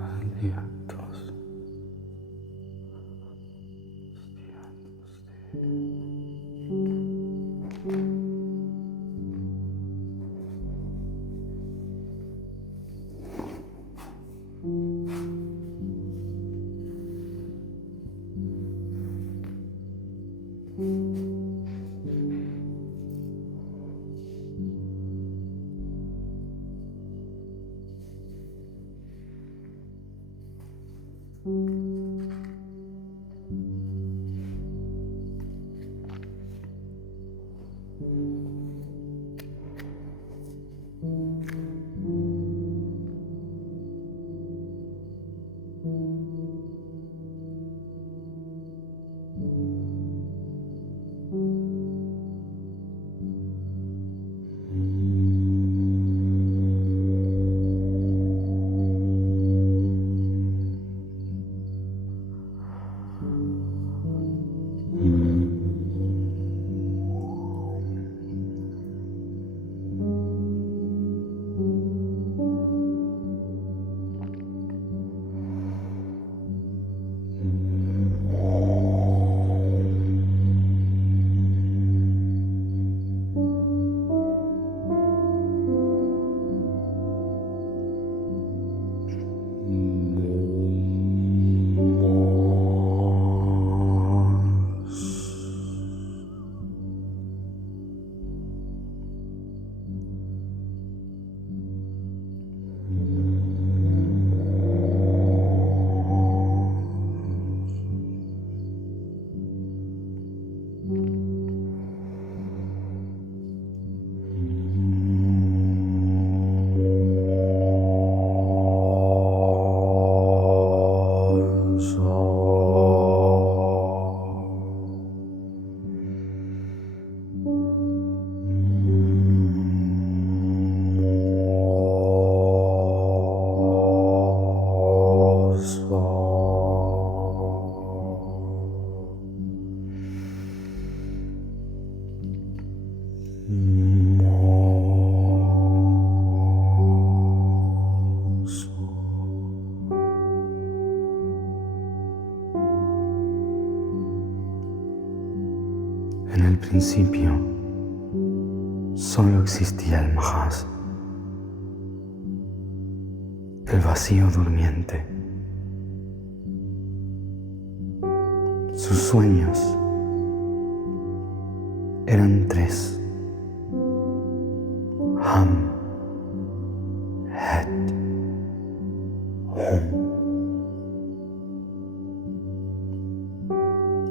aliatos. En el principio solo existía el Mahas, el vacío durmiente. Sus sueños eran tres: Ham, Het, Hum.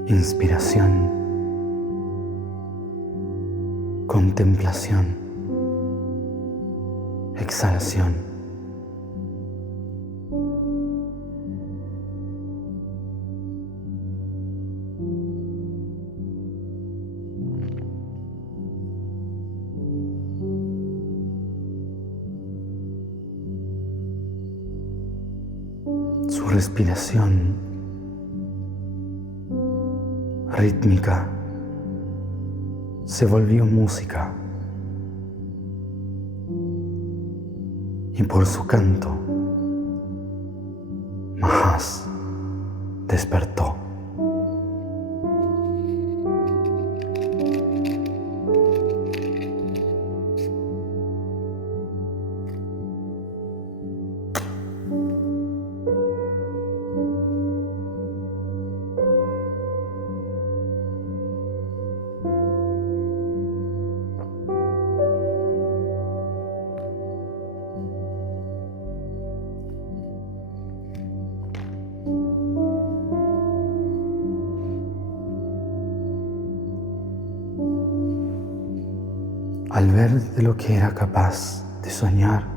Inspiración, contemplación, exhalación. Su respiración rítmica se volvió música, y por su canto Mahas despertó. Al ver de lo que era capaz de soñar,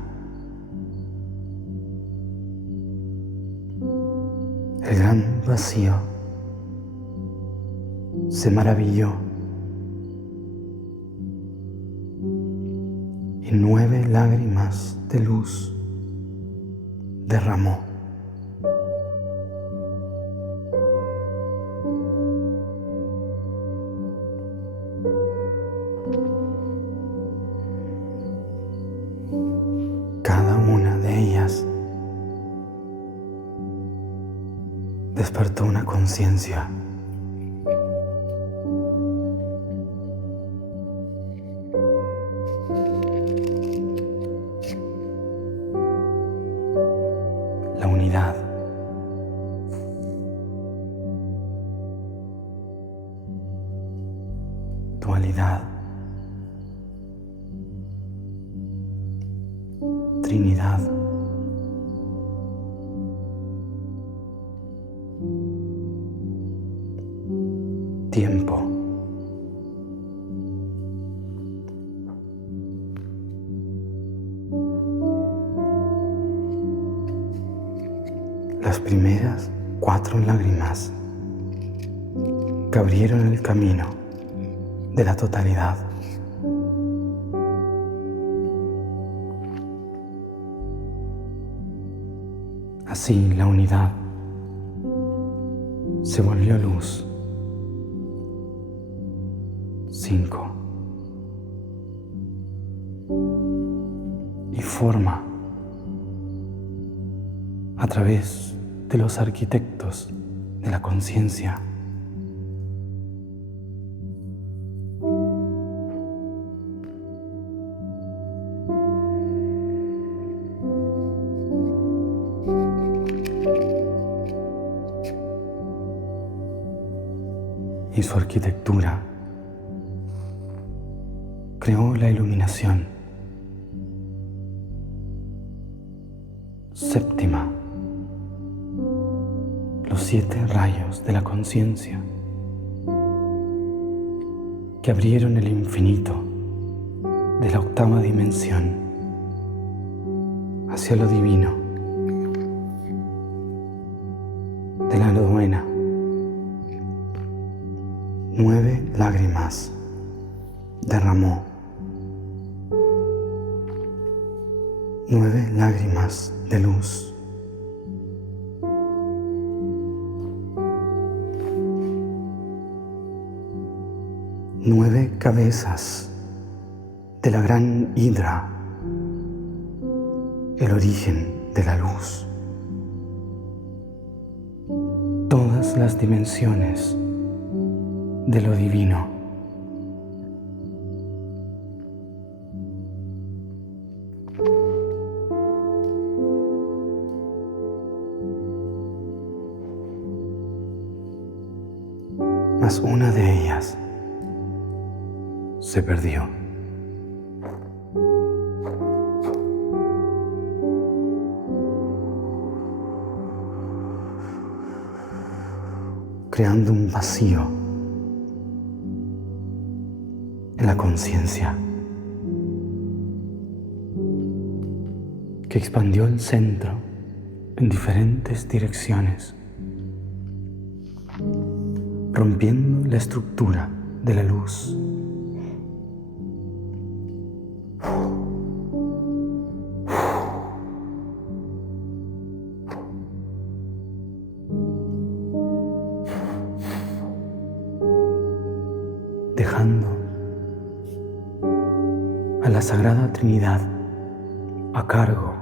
el gran vacío se maravilló y 9 lágrimas de luz derramó. despertó una conciencia. La unidad. Dualidad. Trinidad. Tiempo. Las primeras 4 lágrimas que abrieron el camino de la totalidad. Así la unidad se volvió luz. 5. Y forma a través de los arquitectos de la conciencia. Y su arquitectura creó la iluminación séptima, los 7 rayos de la conciencia que abrieron el infinito de la 8ª dimensión hacia lo divino, de la 9ª. 9 lágrimas derramó. 9 lágrimas de luz. Nueve cabezas de la gran hidra, el origen de la luz. Todas las dimensiones de lo divino. Mas una de ellas se perdió. Creando un vacío en la conciencia que expandió el centro en diferentes direcciones, rompiendo la estructura de la luz. Dejando a la Sagrada Trinidad a cargo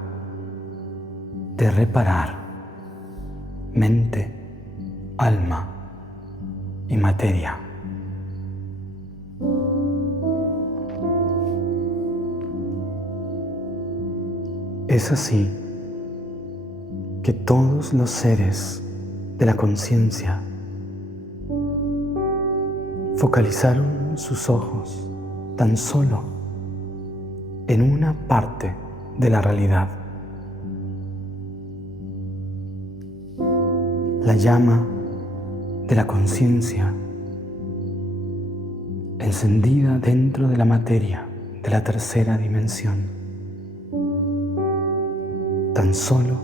de reparar mente, alma y materia. Es así que todos los seres de la conciencia focalizaron sus ojos tan solo en una parte de la realidad. La llama de la conciencia encendida dentro de la materia de la 3ª dimensión, tan solo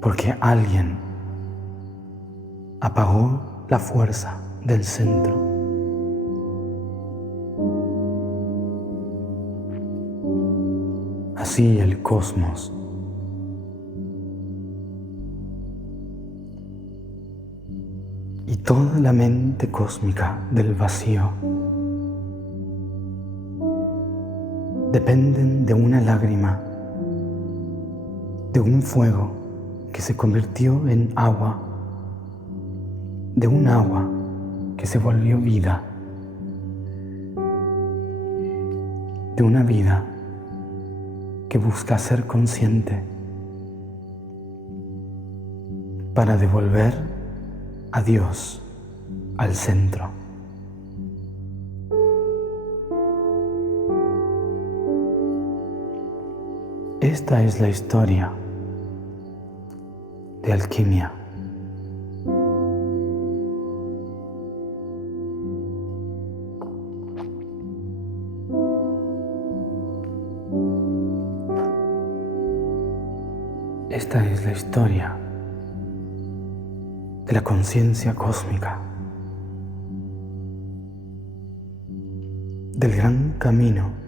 porque alguien apagó la fuerza del centro. Así el cosmos y toda la mente cósmica del vacío dependen de una lágrima, de un fuego que se convirtió en agua, de un agua que se volvió vida, de una vida que busca ser consciente para devolver a Dios al centro. Esta es la historia de alquimia. Esta es la historia de la conciencia cósmica, del gran camino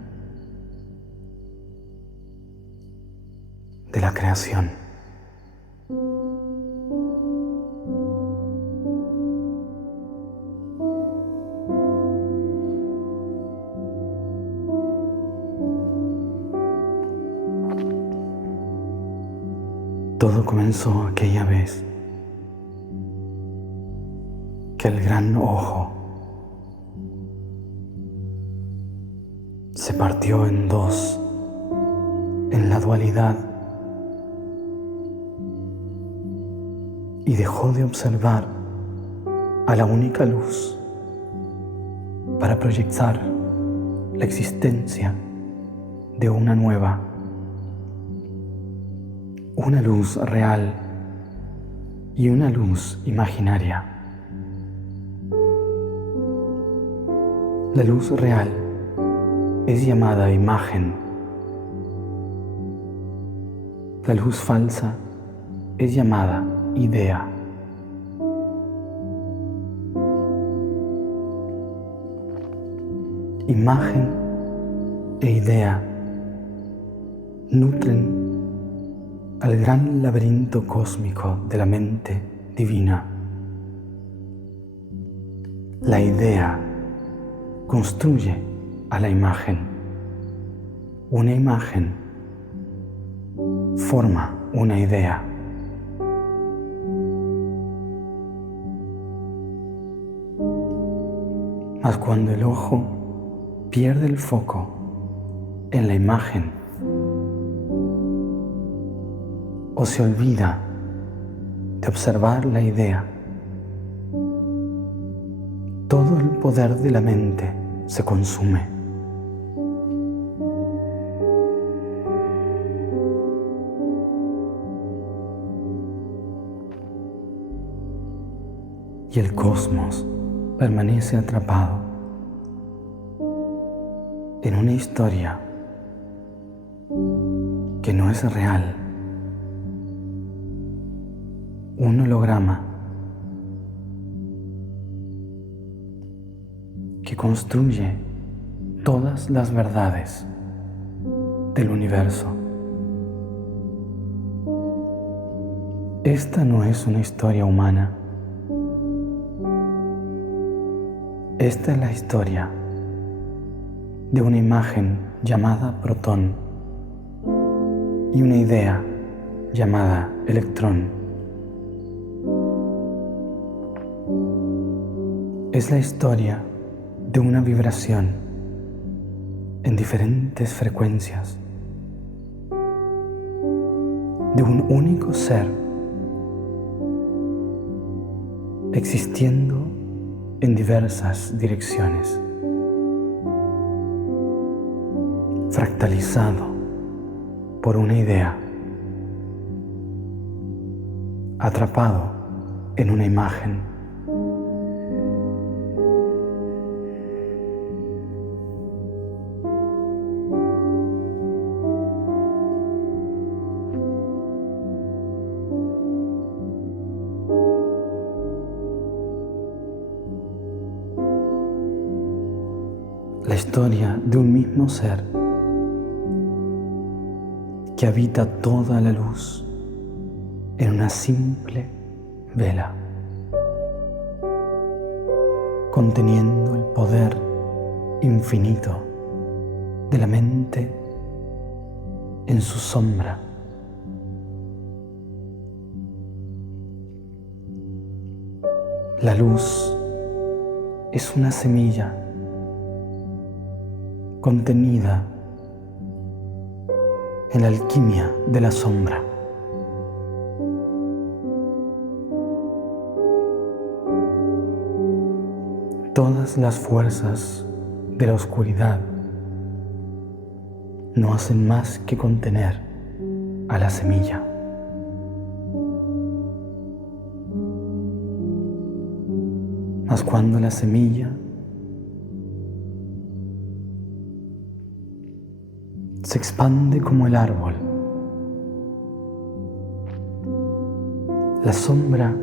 de la creación. Todo comenzó aquella vez que el gran ojo se partió en dos, en la dualidad, y dejó de observar a la única luz para proyectar la existencia de una nueva, una luz real y una luz imaginaria. La luz real es llamada imagen. La luz falsa es llamada idea. Imagen e idea nutren al gran laberinto cósmico de la mente divina. La idea construye a la imagen. Una imagen forma una idea. Mas cuando el ojo pierde el foco en la imagen o se olvida de observar la idea, todo el poder de la mente se consume. Y el cosmos permanece atrapado en una historia que no es real, un holograma que construye todas las verdades del universo. Esta no es una historia humana. Esta es la historia de una imagen llamada protón y una idea llamada electrón. Es la historia de una vibración en diferentes frecuencias, de un único ser existiendo en diversas direcciones, fractalizado por una idea, atrapado en una imagen. La historia de un mismo ser que habita toda la luz en una simple vela, conteniendo el poder infinito de la mente en su sombra. La luz es una semilla contenida en la alquimia de la sombra. Todas las fuerzas de la oscuridad no hacen más que contener a la semilla. Mas cuando la semilla se expande como el árbol, la sombra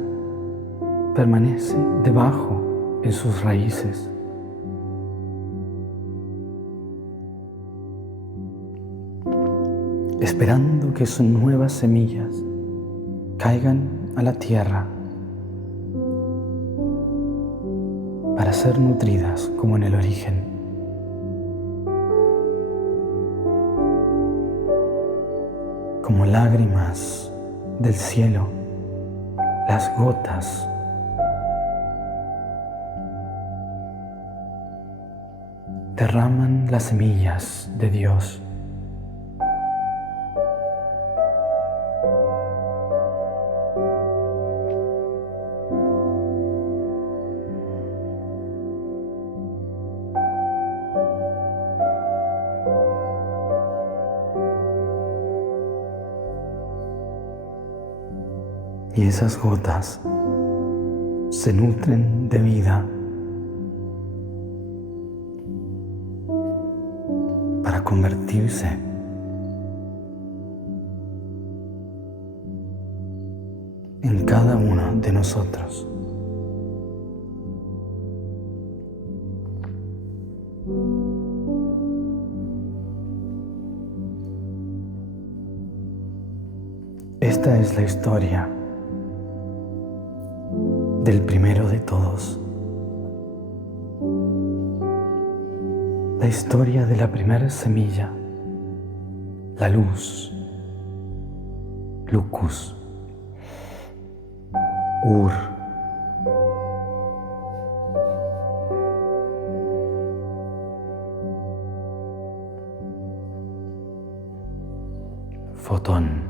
permanece debajo en sus raíces. Esperando que sus nuevas semillas caigan a la tierra para ser nutridas como en el origen. Como lágrimas del cielo, las gotas derraman las semillas de Dios. Y esas gotas se nutren de vida para convertirse en cada uno de nosotros. Esta es la historia del primero de todos, la historia de la primera semilla, la luz, Lucus, Ur, Fotón,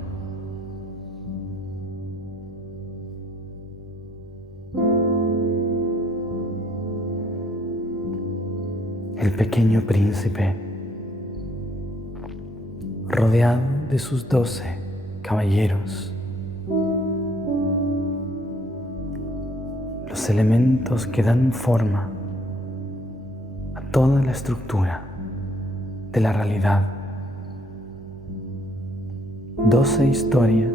el pequeño príncipe, rodeado de sus 12 caballeros, los elementos que dan forma a toda la estructura de la realidad. 12 historias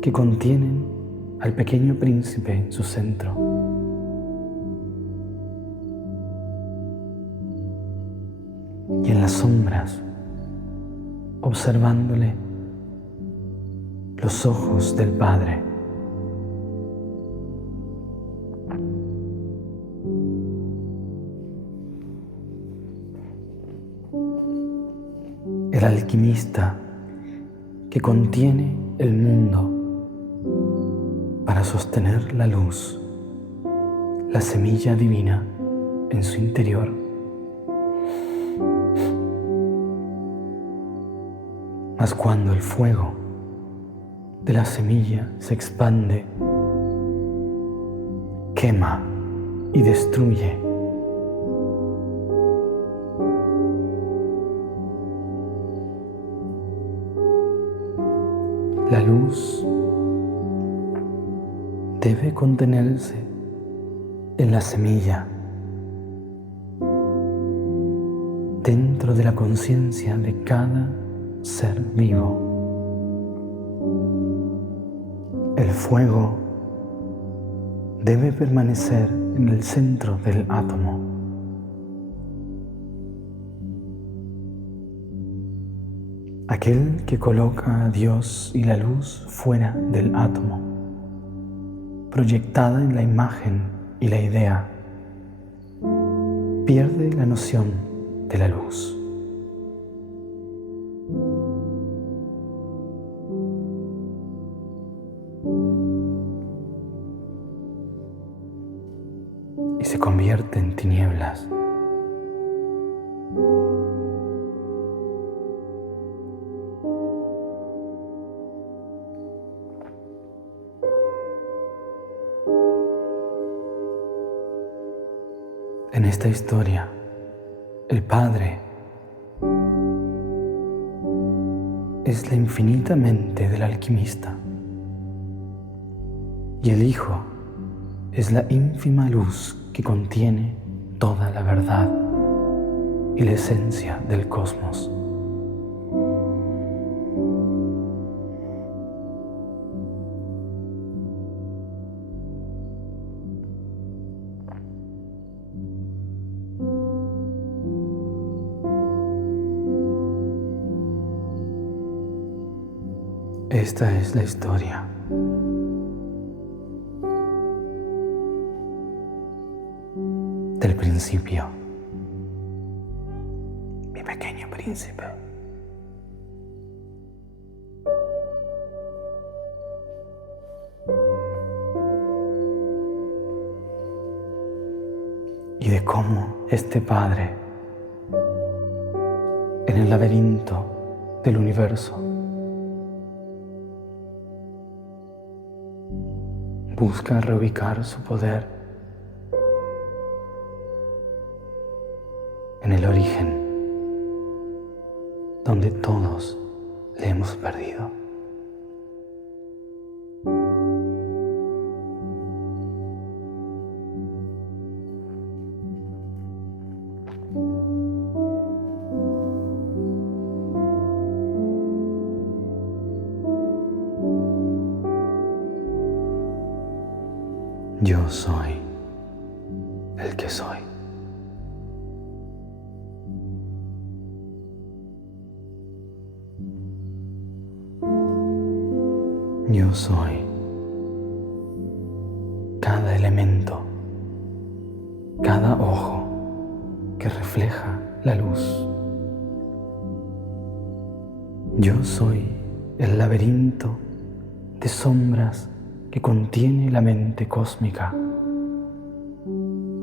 que contienen al pequeño príncipe en su centro. Y en las sombras, observándole los ojos del Padre. El alquimista que contiene el mundo para sostener la luz, la semilla divina en su interior. Mas cuando el fuego de la semilla se expande, quema y destruye. La luz debe contenerse en la semilla, dentro de la conciencia de cada ser vivo. El fuego debe permanecer en el centro del átomo. Aquel que coloca a Dios y la luz fuera del átomo, proyectada en la imagen y la idea, pierde la noción de la luz. y se convierte en tinieblas. En esta historia, el Padre es la infinita mente del alquimista y el Hijo es la ínfima luz que contiene toda la verdad y la esencia del cosmos. Esta es la historia del principio, mi pequeño príncipe. Y de cómo este Padre, en el laberinto del universo, busca reubicar su poder en el origen, donde todos le hemos perdido. Yo soy el que soy. Yo soy cada elemento, cada ojo que refleja la luz. Yo soy el laberinto de sombras que contiene la mente cósmica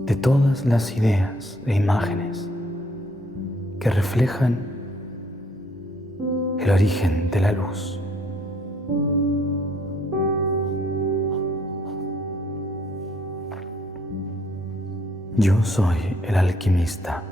de todas las ideas e imágenes que reflejan el origen de la luz. Yo soy el alquimista.